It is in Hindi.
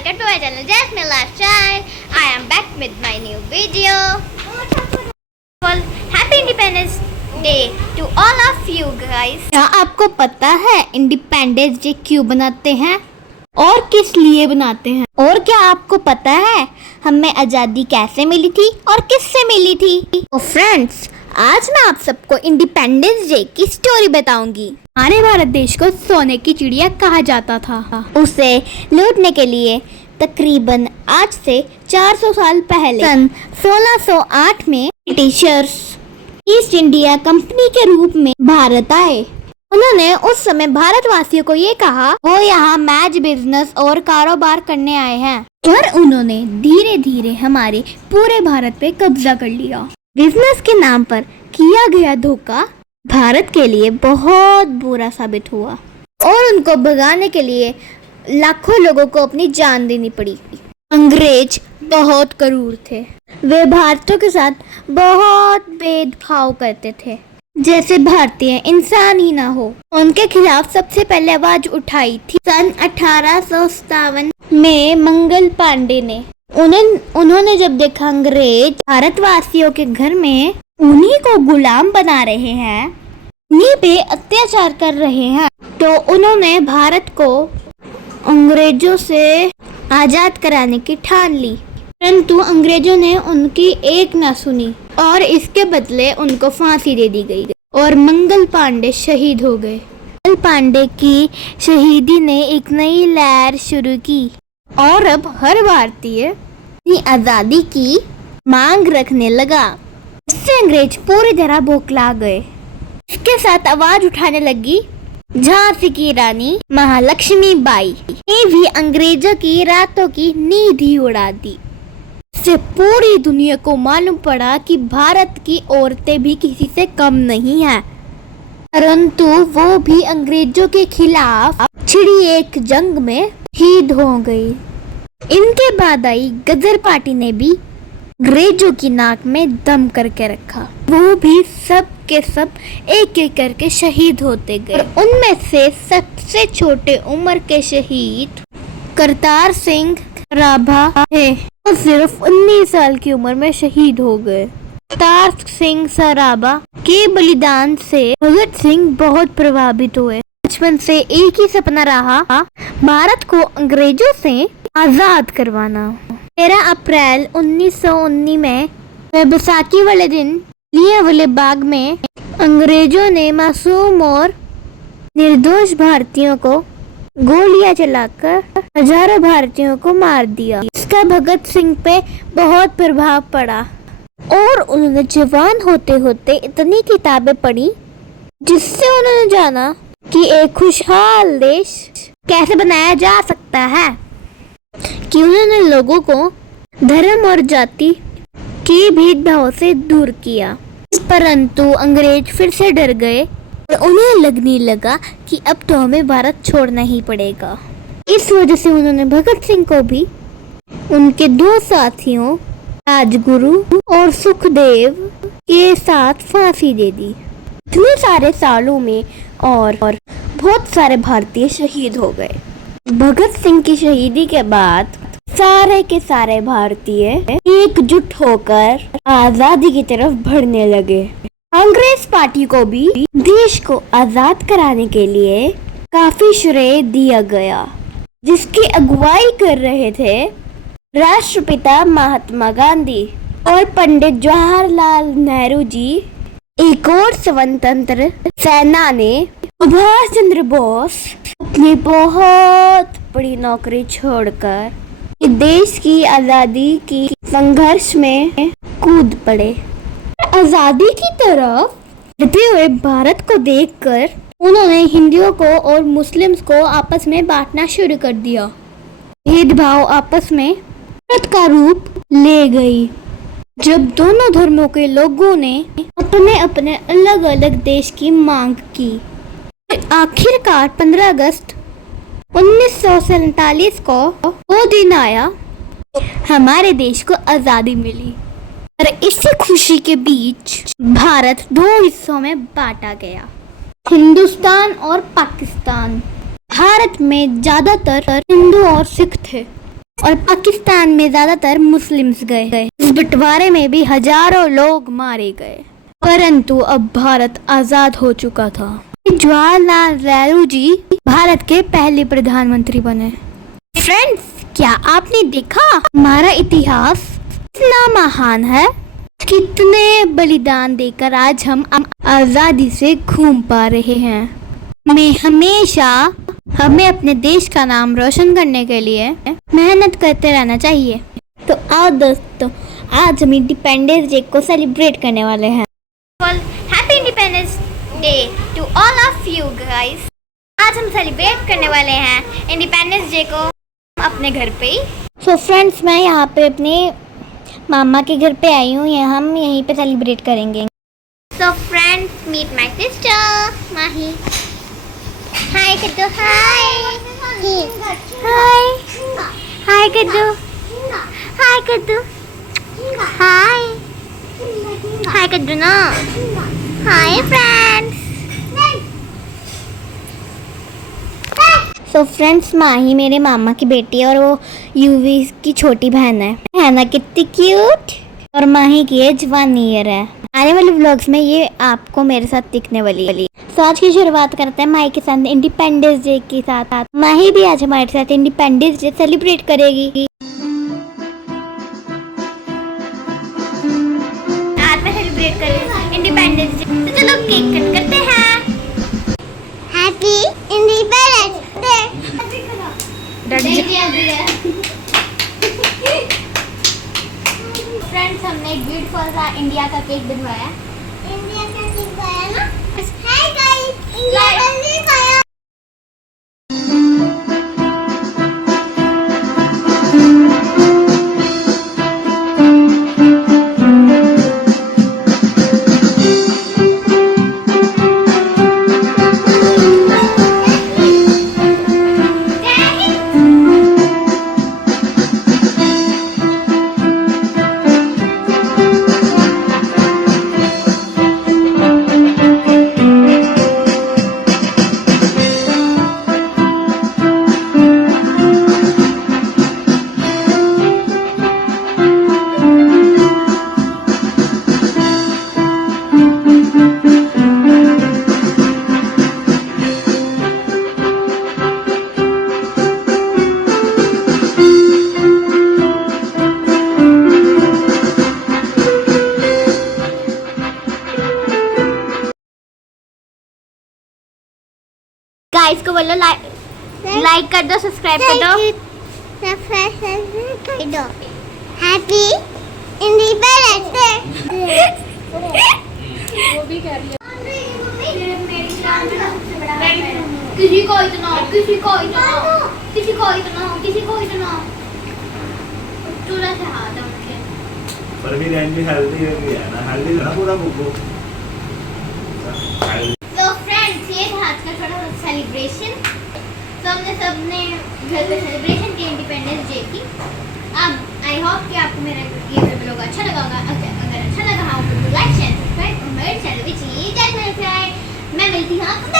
welcome to my channel Jasmine Lifestyle. I am back with my new video. Well, Happy Independence Day to all of you guys. क्या आपको पता है इंडिपेंडेंस डे क्यों बनाते हैं और किस लिए बनाते हैं? और क्या आपको पता है हमें आज़ादी कैसे मिली थी और किससे मिली थी? तो फ्रेंड्स, आज मैं आप सबको इंडिपेंडेंस डे की स्टोरी बताऊंगी। हमारे भारत देश को सोने की चिड़िया कहा जाता था। उसे लूटने के लिए तकरीबन आज से 400 साल पहले सन 1608 में ब्रिटिशर्स ईस्ट इंडिया कंपनी के रूप में भारत आए। उन्होंने उस समय भारतवासियों को ये कहा वो यहाँ मैच बिजनेस और कारोबार करने आए हैं, और उन्होंने धीरे धीरे हमारे पूरे भारत पे कब्जा कर लिया। बिजनेस के नाम पर किया गया धोखा भारत के लिए बहुत बुरा साबित हुआ और उनको भगाने के लिए लाखों लोगों को अपनी जान देनी पड़ी। अंग्रेज बहुत क्रूर थे। वे भारतीयों के साथ बहुत भेदभाव करते थे, जैसे भारतीय इंसान ही ना हो। उनके खिलाफ सबसे पहले आवाज उठाई थी सन 1857 में मंगल पांडे ने। उन्होंने जब देखा अंग्रेज भारतवासियों के घर में उन्हीं को गुलाम बना रहे हैं, उन्हीं पे अत्याचार कर रहे हैं, तो उन्होंने भारत को अंग्रेजों से आजाद कराने की ठान ली। परंतु अंग्रेजों ने उनकी एक ना सुनी और इसके बदले उनको फांसी दे दी गई और मंगल पांडे शहीद हो गए। मंगल पांडे की शहीदी ने एक नई लहर शुरू की और अब हर भारतीय अपनी आजादी की मांग रखने लगा। इससे अंग्रेज पूरी तरह बौखला गए। इसके साथ आवाज उठाने लगी झांसी की रानी महालक्ष्मी बाई ने भी अंग्रेजों की रातों की नींद ही उड़ा दी। इससे पूरी दुनिया को मालूम पड़ा कि भारत की औरतें भी किसी से कम नहीं हैं, परंतु वो भी अंग्रेजों के खिलाफ छिड़ी एक जंग में शहीद हो गई। इनके बाद आई गदर पार्टी ने भी अंग्रेजों की नाक में दम करके रखा। वो भी सब के सब एक एक करके शहीद होते गए। उनमें से सबसे छोटे उम्र के शहीद करतार सिंह सराभा थे। वो सिर्फ 19 साल की उम्र में शहीद हो गए। करतार सिंह सराभा के बलिदान से भगत सिंह बहुत प्रभावित हुए। बचपन से एक ही सपना रहा, भारत को अंग्रेजों से आजाद करवाना। 13 अप्रैल 1919 में बैसाखी वाले दिन जलियांवाला बाग में अंग्रेजों ने मासूम और निर्दोष भारतीयों को गोलियां चलाकर हजारों भारतीयों को मार दिया। इसका भगत सिंह पे बहुत प्रभाव पड़ा और उन्होंने जवान होते होते इतनी किताबें पढ़ी जिससे उन्होंने जाना कि एक खुशहाल देश कैसे बनाया जा सकता है, कि उन्होंने लोगों को धर्म और जाति के भेदभाव से दूर किया। परंतु अंग्रेज फिर से डर गए और उन्हें लगने लगा कि अब तो हमें भारत छोड़ना ही पड़ेगा। इस वजह से उन्होंने भगत सिंह को भी उनके दो साथियों राजगुरु और सुखदेव के साथ फांसी दे दी। इतने सारे सालों में और बहुत सारे भारतीय शहीद हो गए। भगत सिंह की शहीदी के बाद सारे के सारे भारतीय एकजुट होकर आजादी की तरफ बढ़ने लगे। कांग्रेस पार्टी को भी देश को आजाद कराने के लिए काफी श्रेय दिया गया, जिसकी अगुवाई कर रहे थे राष्ट्रपिता महात्मा गांधी और पंडित जवाहरलाल नेहरू जी। एक और स्वतंत्र सेनानी सुभाष चंद्र बोस अपनी बहुत बड़ी नौकरी छोड़कर देश की आजादी की संघर्ष में कूद पड़े। आजादी की तरफ बढ़ते हुए भारत को देखकर उन्होंने हिंदुओं को और मुस्लिम्स को आपस में बांटना शुरू कर दिया। भेदभाव आपस में भारत का रूप ले गई। जब दोनों धर्मों के लोगों ने अपने अपने अलग अलग देश की मांग की, आखिरकार 15 अगस्त 1947 को वो दिन आया, हमारे देश को आजादी मिली। और इसी खुशी के बीच भारत 2 हिस्सों में बांटा गया, हिंदुस्तान और पाकिस्तान। भारत में ज्यादातर हिंदू और सिख थे, और पाकिस्तान में ज्यादातर मुस्लिम्स गए। इस बंटवारे में भी हजारों लोग मारे गए, परंतु अब भारत आजाद हो चुका था। जवाहरलाल नेहरू जी भारत के पहले प्रधानमंत्री बने। फ्रेंड्स, क्या आपने देखा हमारा इतिहास कितना महान है? कितने बलिदान देकर आज हम आजादी से घूम पा रहे हैं। हमें अपने देश का नाम रोशन करने के लिए मेहनत करते रहना चाहिए। तो आओ दोस्तों, आज हम इंडिपेंडेंस डे को सेलिब्रेट करने वाले हैं। Happy Independence Day to all of you guys. आज हम सेलिब्रेट करने वाले हैं इंडिपेंडेंस डे को अपने घर पे ही। सो फ्रेंड्स, मैं यहाँ पे अपने मामा के घर पे आई हूँ। हम यहीं पे सेलिब्रेट करेंगे। So friends, meet my sister Mahi. Hi Kaddu, hi. Hi. Hi Kaddu. Hi Kaddu. Hi. Hi Kaddu na. Hi friends. So friends, Mahi मेरे मामा की बेटी है और वो यूवी की छोटी बहन है ना, कितनी क्यूट। और माही की एज 1 ईयर है। आने वाले व्लॉग्स में ये आपको मेरे साथ दिखने वाली है। तो आज की शुरुआत करते हैं माही के साथ इंडिपेंडेंस डे के साथ। माही भी आज हमारे साथ इंडिपेंडेंस डे सेलिब्रेट करेगी। आज मैं सेलिब्रेट कर रही हूँ इंडिपेंडेंस डे। तो चलो केक कट करते हैं। Happy Independence day. फ्रेंड्स, हमने एक ब्यूटीफुल सा इंडिया का केक बनवाया। इंडिया का केक बनाया ना। हाय गाइस, इंडिया का केक आया। गाइस को बोलो लाइक कर दो, सब्सक्राइब कर दो। Happy Independence day. वो भी कर लिया। किसी को इतना चूल्हा से हाथ है उनके। पर भी रेंज भी हेल्दी है ना, हेल्दी है ना पूरा बुक। तो फ्रेंड्स, ये था आज का छोटा सा सेलिब्रेशन। सबने घर पे सेलिब्रेशन की इंडिपेंडेंस डे की। अब आई होप कि आपको मेरा ये वीडियो अच्छा लगा होगा। अगर अच्छा लगा हो तो लाइक शेयर सब्सक्राइब और मेरे चैनल भी चाहिए। मैं मिलती हूँ आपको